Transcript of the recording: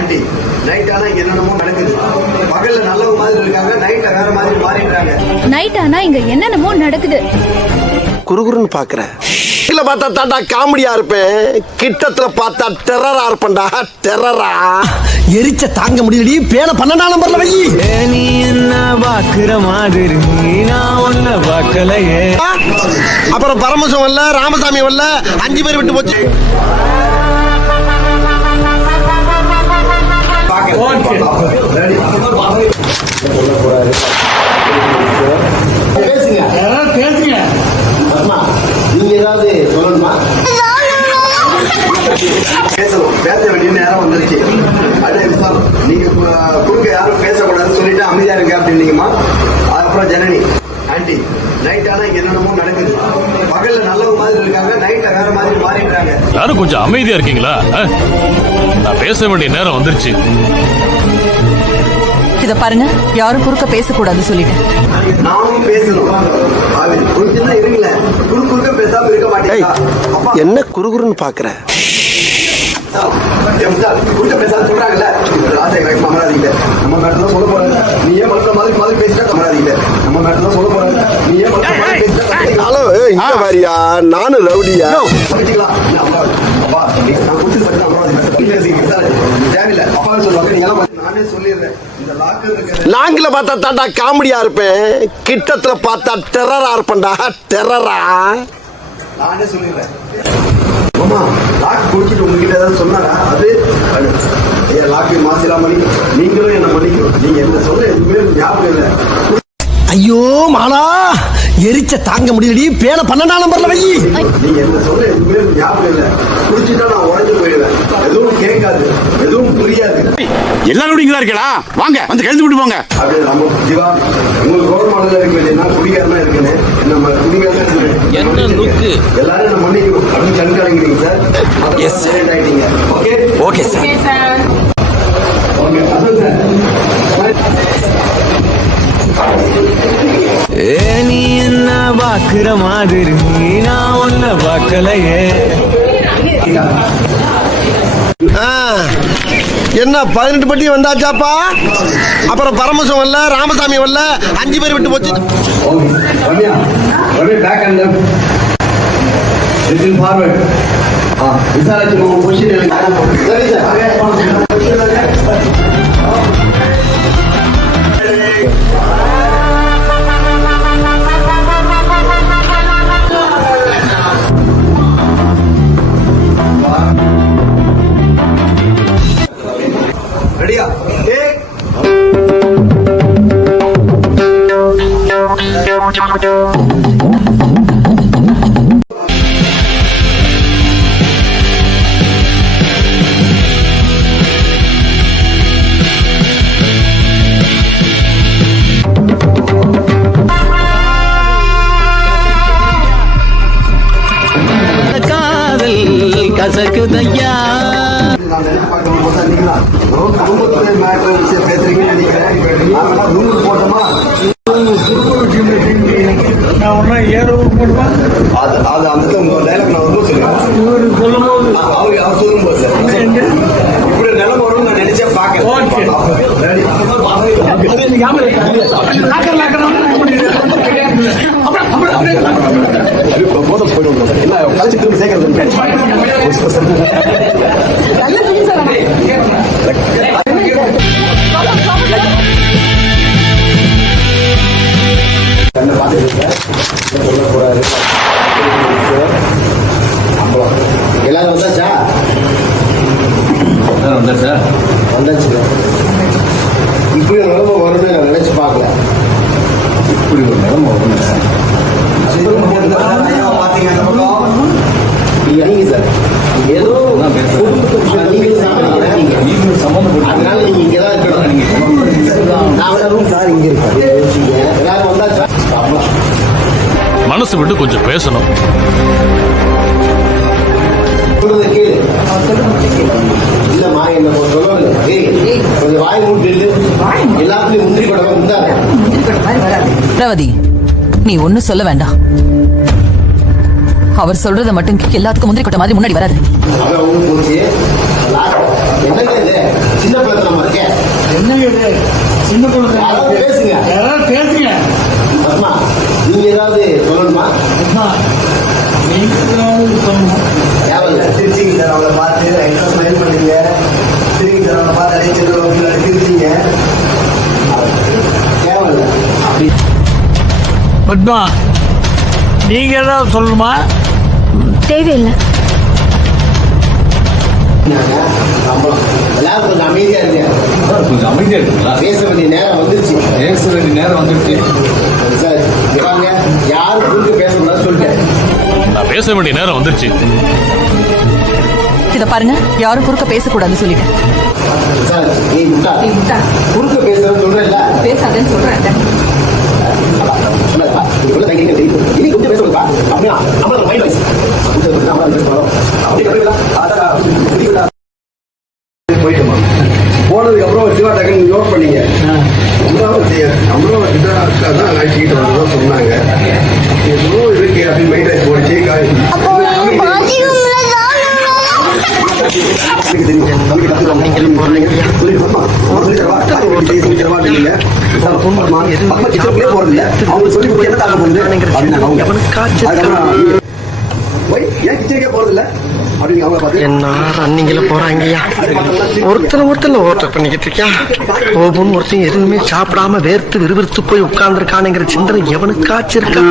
Aunty night ஆனா இங்க என்னென்னமோ நடக்குது. பகல்ல நல்லவங்க மாதிரி இருக்காங்க, நைட்ல வேற மாதிரி மாறிடுறாங்க. நைட் ஆனா இங்க என்னென்னமோ நடக்குது. குறுகுறுன்னு பாக்குற இல்ல பார்த்தா தாண்டா காமெடியா இருப்பேன், கிட்டத்துல பார்த்தா டெரரா இருப்பேன்டா. டெரரா எரிச்ச தாங்க முடியலடி. பேன 12ஆம் நம்பர்ல வை. நீ என்ன பாக்குற மாதிரி நான் ஒன்ன பார்க்கலையே. அப்புறம் பரமசம் வரல, ராமசாமி வரல, 5 பேர் விட்டு போச்சு. நீங்க ஏதாவது சொல்லணுமா? பேசணும், பேச வேண்டிய நேரம் வந்துருச்சு. நீங்க குறுக்க யாரும் பேசக்கூடாதுன்னு சொல்லிட்டு அமைதியா இருக்க அப்படின்னீங்கம்மா. அதுக்கப்புறம் ஜனனி ஆண்டி நைட் ஆனா இங்க என்னென்னமோ நடக்குது. பகல்ல நல்லவங்க மாதிரி இருக்காங்க, நைட்ல வேற மாதிரி மாறிடுறாங்க. யாரும் கொஞ்சம் அமைதியா இருக்கீங்களா? நான் பேச வேண்டிய நேரம் வந்துருச்சு. இத பாருங்க, யாரும் குறுக்க பேசக்கூடாது சொல்லிட்டேன். நானும் பேசணும். அது கொஞ்சம் தான் இருங்களேன். குறுக்க பேசாம இருக்க மாட்டேங்க. என்ன குறுகுறுன்னு பாக்குற? குறுக்க பேசாம சொல்றாங்கல்ல, அமராதீங்க. நம்ம மேட்டர் தான் சொல்ல போறாங்க. நீ ஏன் மற்ற மாதிரி பேசிட்டா அமராதீங்க. நம்ம மேட்டர் தான் சொல்ல போறாங்க. நீ ஏன் மற்ற மாதிரி பேசிட்டா ஹலோ, இந்த மாதிரியா? நானும் ரவுடியா? வச்சுக்கலாம். அப்பா நான் குடிச்சு பற்றி அமராவதி தேவையில்லை. அப்பா சொல்லுவாங்க, நீங்க எல்லாம் நானே சொல்லிடுறேன். இந்த லாக்கர் இருக்க நாங்கள பார்த்தா தாண்டா காமெடியா இருப்பேன், கிட்டத்துல பார்த்தா டெரரா இருப்பேன்டா. டெரரா நானே சொல்லிடுறேன். ஆமா, லாக் குடிச்சிட்டு உங்ககிட்ட ஏதாவது சொன்னாரா? அது லாக்கு மாசிலா மணி, நீங்களும் என்ன மன்னிக்கணும். நீங்க என்ன சொல்ல எதுவுமே ஞாபகம் இல்லை. ஐயோ மாலா, எரிச்ச தாங்க முடியலடி. பேன 12ஆம் நம்பர்ல வை. நீங்க என்ன சொல்ல எதுவுமே ஞாபகம் இல்லை. குடிச்சிட்டா நான் உடஞ்சு போயிடுவேன். எதுவும் கேட்காது, எதுவும் புரியாது. எல்லாரும் இங்க இருக்கா? வாங்க வந்து கழுத்து விட்டு போங்க. அப்படியே நம்ம ஜீவா, உங்களுக்கு ரோல் மாடலா இருக்க வேண்டியதுனா குடிகாரனா இருக்குன்னு நம்ம குடிகாரனா இருக்கேன். என்ன லுக்கு எல்லாரும் என்ன மன்னிக்கணும் அப்படின்னு கண்காணிக்கிறீங்க சார். எஸ் சார், ஆயிட்டீங்க. Okay okay sir. ஓகே அதான் சார். நீ என்ன பாக்குற மாதிரி நான் ஒன்ன பார்க்கலையே. என்ன 18 பட்டி வந்தாச்சாப்பா? அப்புறம் பரமசம் வரல, ராமசாமி வரல, 5 பேர் விட்டு போச்சு. Ramya, back and left, little forward. விசாரிச்சு உங்க பொசிஷன். சரி சார். ரெடியா? காதல் கசக்குதையா. குடும்பத்துல மேட்டர் விஷயம் பேசுறீங்கன்னு நினைக்கிறேன். போட்டோமா அது அது அந்த உங்க டைலாக் நான் ரொம்ப சொல்லுவேன். அவர் சொல்லும் போது இப்படி நிலைமை வரும் நான் நினைச்சே பார்க்க போத போயிடும். என்ன கழிச்சு திரும்ப சேர்க்கறது எல்லாரும் வந்தாச்சா? வந்தாச்சு. இப்படி ஒரு நிலைமை வரும்னு நான் நினைச்சு பார்க்கல. இப்படி ஒரு நிலைமை வரும் பாத்தீங்க நீங்க சார். ஏதோ அதனால நீங்க இங்கதான் இருக்கணும். நான் ரூம் சார் இங்க இருக்கேன். எல்லாரும் வந்தாச்சா? மனசு விட்டு கொஞ்சம் பேசணும். இல்லம்மா, என்ன சொல்லல. கொஞ்சம் வாய் மூட்டு எல்லாத்துலயும் முந்திரி கொடவை முந்தாங்க. ரவதி, நீ ஒன்னும் சொல்ல வேண்டாம். அவர் சொல்றத மட்டும் எல்லாத்துக்கும் முந்திரி கொட்ட மாதிரி முன்னாடி வராது. என்னங்க இது சின்ன யாராவது பேசுங்க. அம்மா, நீங்க ஏதாவது சொல்லணுமா? தேவையில்ல. சிரிச்சிங்க சார் அவங்கள பார்த்து எக்ஸ்ட்ரா ஸ்மைல் பண்ணீங்க. சிரிங்க சார் அவங்கள பார்த்து அடைச்சிட்டு சிரிச்சிங்க. தேவையில்ல. அப்படி பத்மா நீங்க ஏதாவது சொல்லணுமா? தேவையில்லை. சம்பளம். எல்லாரும் கொஞ்சம் அமைதியா இருங்க. கொஞ்சம் அமைதியா இருக்குங்களா? பேச வேண்டிய நேரம் வந்துருச்சு. பேச வேண்டிய நேரம் வந்துருச்சு. சார் இங்க வாங்க. யாரும் குறுக்க பேசக்கூடாதுன்னு சொல்லிட்டேன். நான் பேச வேண்டிய நேரம் வந்துருச்சு. இத பாருங்க, யாரும் குறுக்க பேசக்கூடாதுன்னு சொல்லிட்டேன். சார் நீ முட்டா குறுக்க பேசுறேன்னு சொல்றேன்ல. பேசாதேன்னு சொல்றேன். போயிட்டுமா போனதுக்கு அப்புறம் சிவா டக்குன்னு நோட் பண்ணீங்க. அமராவதி தான் அக்கா தான் அழைச்சிக்கிட்டு வந்ததான் சொன்னாங்க. ஏதோ இருக்கு அப்படின்னு மைண்ட் போச்சு. என்ன ரன்னிங்ல போறாங்கய்யா. ஒருத்தர் ஓவர் பண்ணிக்கிட்டு இருக்கியா. ஒவ்வொன்னு ஒருத்தன் எதுவுமே சாப்பிடாம வேர்த்து விறுவிறுத்து போய் உட்கார்ந்துருக்கானுங்கிற சிந்தனை எவனுக்காச்சும் இருக்கா?